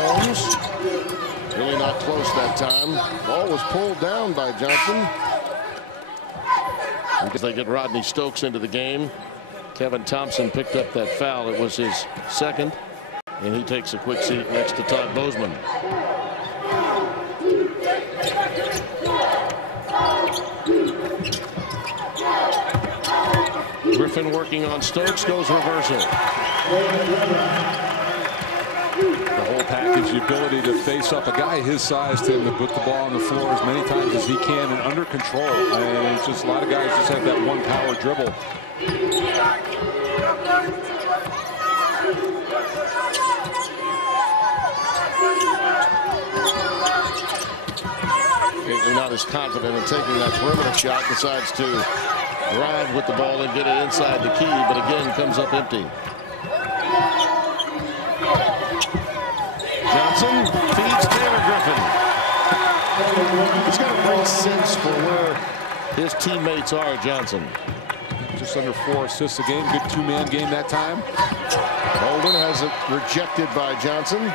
Holmes. Really not close that time. Ball was pulled down by Johnson. Because they get Rodney Stokes into the game. Kevin Thompson picked up that foul. It was his second. And he takes a quick seat next to Todd Bozeman. Griffen working on Stokes, goes reversal. The whole package, the ability to face up a guy his size, to put the ball on the floor as many times as he can and under control. And it's just a lot of guys just have that one power dribble. Gately not as confident in taking that perimeter shot, decides to drive with the ball and get it inside the key, but again comes up empty. Johnson feeds Taylor Griffen. He's got a great sense for where his teammates are, Johnson. Just under 4 assists a game. Good two-man game that time. Bolden has it rejected by Johnson.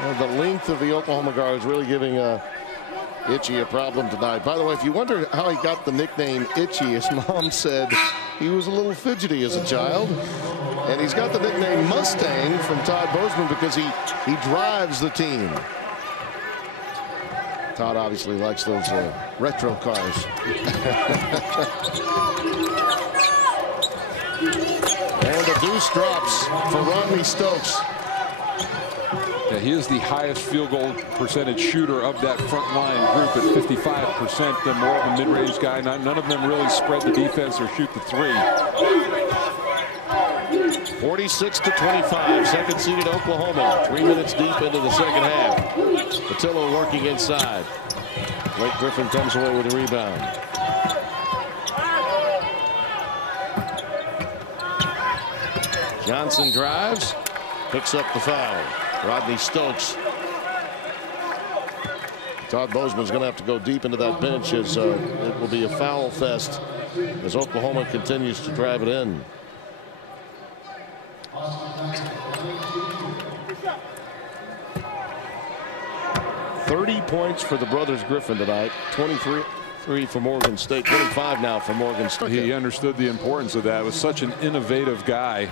Well, the length of the Oklahoma guard is really giving Itchy a problem tonight. By the way, if you wonder how he got the nickname Itchy, his mom said he was a little fidgety as a child. And he's got the nickname Mustang from Todd Bozeman because he drives the team. Todd obviously likes those retro cars. And a deuce drops for Rodney Stokes. Yeah, he is the highest field goal percentage shooter of that front line group at 55%. They're more of a mid-range guy. None of them really spread the defense or shoot the three. 46-25, second-seeded Oklahoma. 3 minutes deep into the second half. Patillo working inside. Blake Griffen comes away with a rebound. Johnson drives, picks up the foul. Rodney Stokes. Todd Bozeman's going to have to go deep into that bench as it will be a foul fest as Oklahoma continues to drive it in. $30 points for the brothers Griffen tonight. 23 for Morgan State. 25 now for Morgan State. He understood the importance of that. Was such an innovative guy.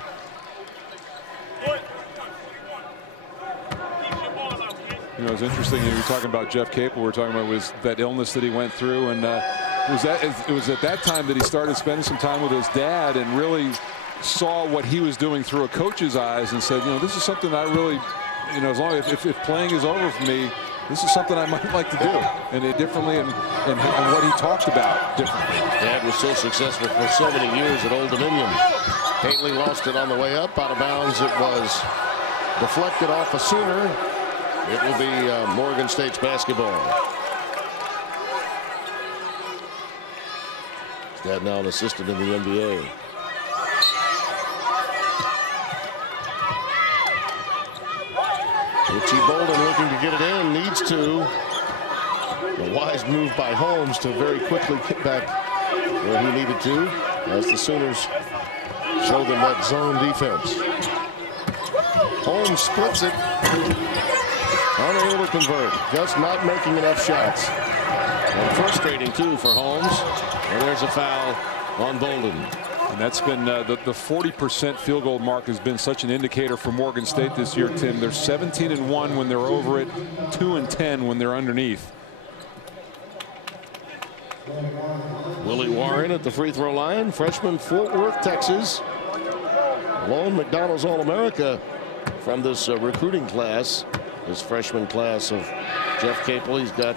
You know, it's interesting. You were talking about Jeff Capel. We're talking about was that illness that he went through, and it was at that time that he started spending some time with his dad and really saw what he was doing through a coach's eyes and said, you know, this is something I really, you know, as long as if playing is over for me, this is something I might like to do, and it differently, and what he talked about differently. Dad was so successful for so many years at Old Dominion. Haley lost it on the way up, out of bounds. It was deflected off a Sooner. It will be Morgan State's basketball. His dad now an assistant in the NBA. Richie Bolden looking to get it in, needs to. A wise move by Holmes to very quickly get back where he needed to as the Sooners show them that zone defense. Holmes splits it. Unable to convert, just not making enough shots. And frustrating too for Holmes. And there's a foul on Bolden. And that's been the 40% field goal mark has been such an indicator for Morgan State this year, Tim. They're 17-1 when they're over it, 2-10 when they're underneath. Willie Warren at the free throw line, freshman, Fort Worth, Texas. Lone McDonald's All-America from this recruiting class. This freshman class of Jeff Capel. He's got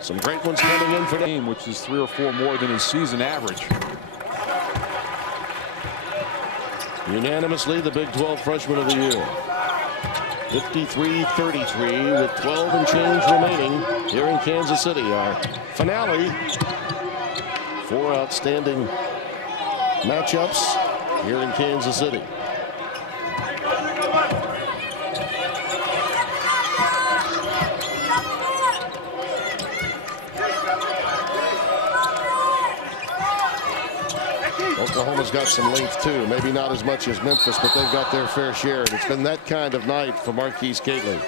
some great ones coming in for the game, which is 3 or 4 more than his season average. Unanimously the Big 12 freshman of the year. 53-33 with 12 and change remaining here in Kansas City. Our finale. 4 outstanding matchups here in Kansas City. Oklahoma's got some length too. Maybe not as much as Memphis, but they've got their fair share. And it's been that kind of night for Marquise Gately.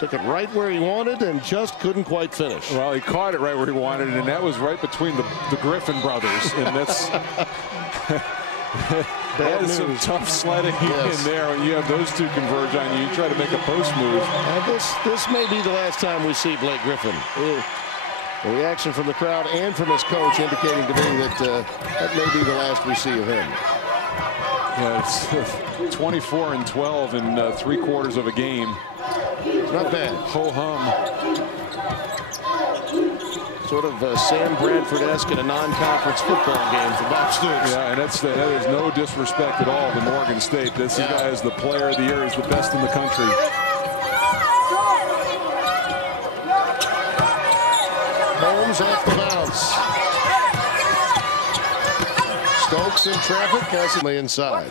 Took it right where he wanted and just couldn't quite finish. Well, he caught it right where he wanted, and that was right between the Griffen brothers. And that's that is some tough sledding in there when you have those two converge on you. You try to make a post move. This may be the last time we see Blake Griffen. The reaction from the crowd and from his coach indicating to me that that may be the last we see of him. Yeah, it's 24 and 12 in 3/4 of a game. Not bad. Ho hum. Sort of Sam Bradford-esque in a non-conference football game for Bob Stoops. Yeah, and that is no disrespect at all to Morgan State. This guy is the player of the year. He's the best in the country. Holmes off the bounce. Stokes in traffic, constantly inside.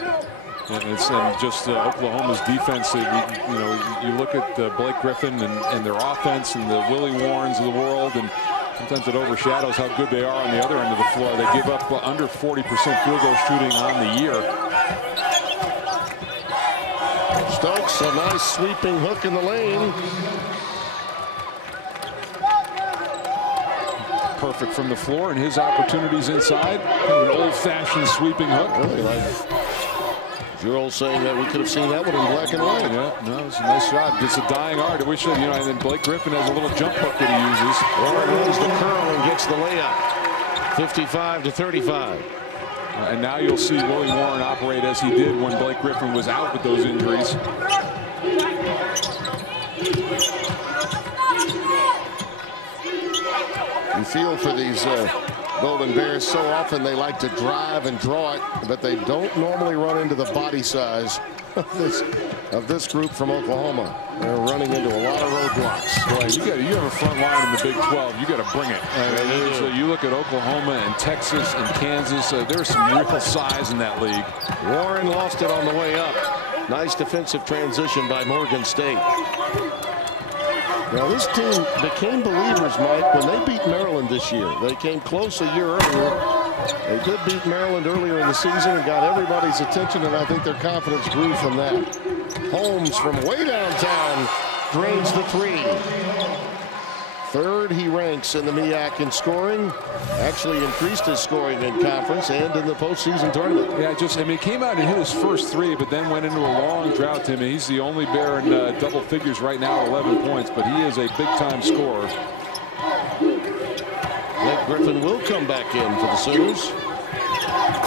And it's just Oklahoma's defense. You look at Blake Griffen and their offense and the Willie Warrens of the world, and sometimes it overshadows how good they are on the other end of the floor. They give up under 40% field goal shooting on the year. Stokes, a nice sweeping hook in the lane. Perfect from the floor, and his opportunities inside. Kind of an old-fashioned sweeping hook. Really like you're all saying that we could have seen that one in black and white. Yeah, no, it's a nice shot. It's a dying art. I wish, and then Blake Griffen has a little jump hook that he uses. Warren runs the curl and gets the layup. 55-35. And now you'll see Willie Warren operate as he did when Blake Griffen was out with those injuries. You feel for these Golden Bears. So often they like to drive and draw it, but they don't normally run into the body size of this group from Oklahoma. They're running into a lot of roadblocks. Boy, you have a front line in the Big 12. You got to bring it. You look at Oklahoma and Texas and Kansas. There's some real size in that league. Warren lost it on the way up. Nice defensive transition by Morgan State. Now this team became believers, Mike, when they beat Maryland this year. They came close a year earlier. They did beat Maryland earlier in the season and got everybody's attention, and I think their confidence grew from that. Holmes from way downtown drains the three. Third he ranks in the MEAC in scoring. Actually increased his scoring in conference and in the postseason tournament. Yeah, he came out and hit his first three, but then went into a long drought. He's the only Bear in double figures right now, 11 points, but he is a big-time scorer. Blake Griffen will come back in for the Sooners,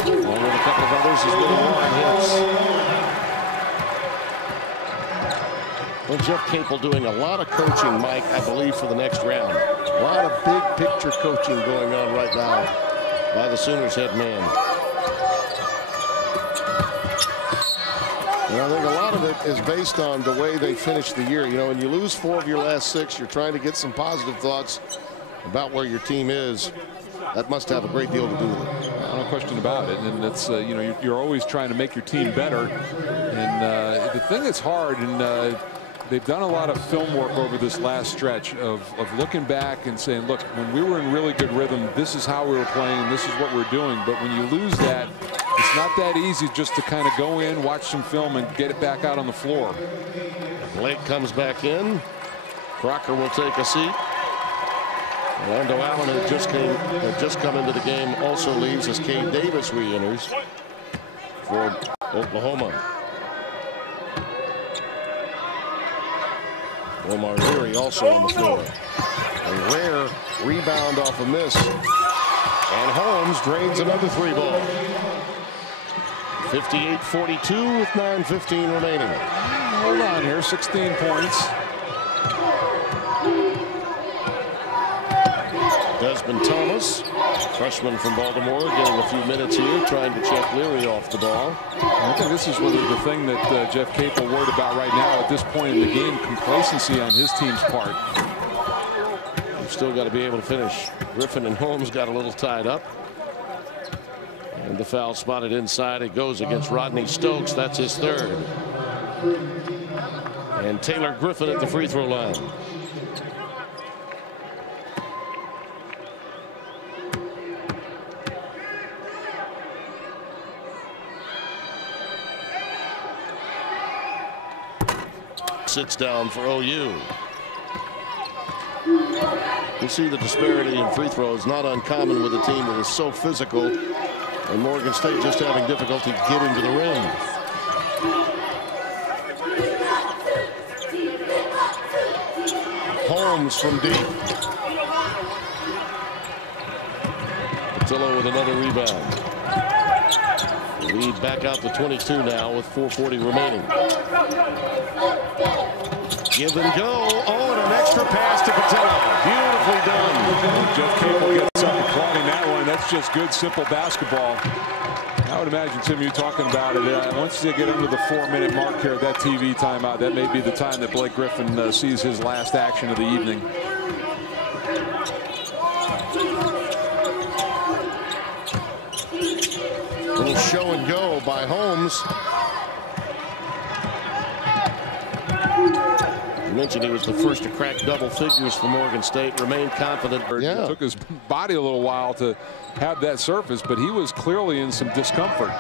along with a couple of others as Willie Warren hits. Well, Jeff Capel doing a lot of coaching, Mike, I believe, for the next round. A lot of big picture coaching going on right now by the Sooners head man. And I think a lot of it is based on the way they finish the year. When you lose 4 of your last 6, you're trying to get some positive thoughts about where your team is. That must have a great deal to do with it. No question about it. And it's you're always trying to make your team better. And the thing that's hard, and they've done a lot of film work over this last stretch of looking back and saying, look, when we were in really good rhythm, this is how we were playing, and this is what we're doing. But when you lose that, it's not that easy just to kind of go in, watch some film, and get it back out on the floor. Blake comes back in. Crocker will take a seat. Orlando Allen, who had just come into the game, also leaves as Cade Davis re-enters for Oklahoma. Omar Leary also on the floor. A rare rebound off a miss. And Holmes drains another 3 ball. 58-42 with 9:15 remaining. Hold on here, 16 points. Desmond Thomas, freshman from Baltimore, getting a few minutes here, trying to check Leary off the ball. I think this is the thing that Jeff Capel worried about right now at this point in the game, complacency on his team's part. You've still got to be able to finish. Griffen and Holmes got a little tied up. And the foul spotted inside. It goes against Rodney Stokes. That's his 3rd. And Taylor Griffin at the free throw line. Sits down for OU. You see the disparity in free throws, not uncommon with a team that is so physical, and Morgan State just having difficulty getting to the rim. Holmes from deep. Patillo with another rebound. Lead back out to 22 now with 4:40 remaining. Give and go. Oh, and an extra pass to Patillo. Beautifully done. Jeff Capel gets up applauding that one. That's just good, simple basketball. I would imagine, Tim, you talking about it. Once they get into the 4-minute mark here at that TV timeout, that may be the time that Blake Griffen sees his last action of the evening. Little show and go by Holmes. You mentioned he was the first to crack double figures for Morgan State. Remained confident. It took his body a little while to have that surface, but he was clearly in some discomfort.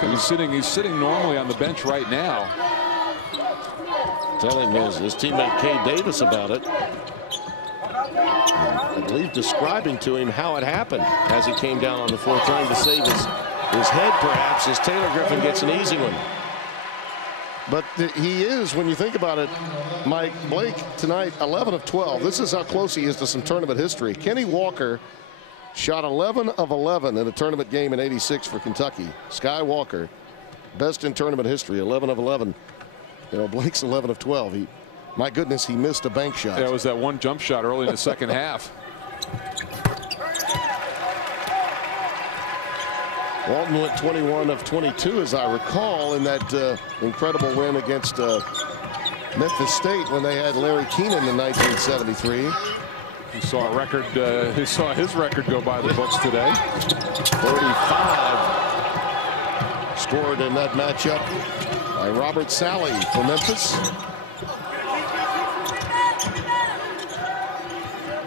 He's sitting normally on the bench right now. Telling his teammate Kay Davis about it. I believe describing to him how it happened as he came down on the floor, trying to save his head perhaps, as Taylor Griffin gets an easy one. But he is, when you think about it, Mike, Blake tonight 11 of 12. This is how close he is to some tournament history. Kenny Walker shot 11 of 11 in a tournament game in '86 for Kentucky. Sky Walker, best in tournament history, 11 of 11. You know, Blake's 11 of 12. My goodness, he missed a bank shot. Yeah, it was that one jump shot early in the second half. Walton went 21 of 22, as I recall, in that incredible win against Memphis State when they had Larry Keenan in 1973. He saw a record. He saw his record go by the books today. 35 scored in that matchup by Robert Sally for Memphis.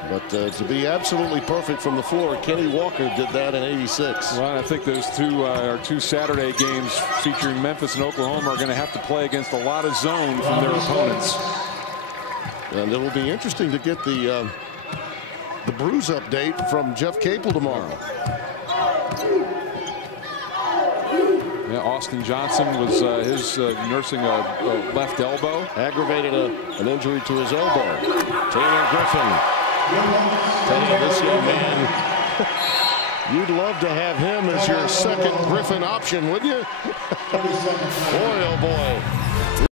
But to be absolutely perfect from the floor, Kenny Walker did that in '86. Well, I think those two Saturday games featuring Memphis and Oklahoma are going to have to play against a lot of zone from their opponents. And it will be interesting to get the bruise update from Jeff Capel tomorrow. Yeah, Austin Johnson was nursing a left elbow. Aggravated an injury to his elbow. Taylor Griffin. This young man, you'd love to have him as your second Griffin option, wouldn't you? Boy, oh boy.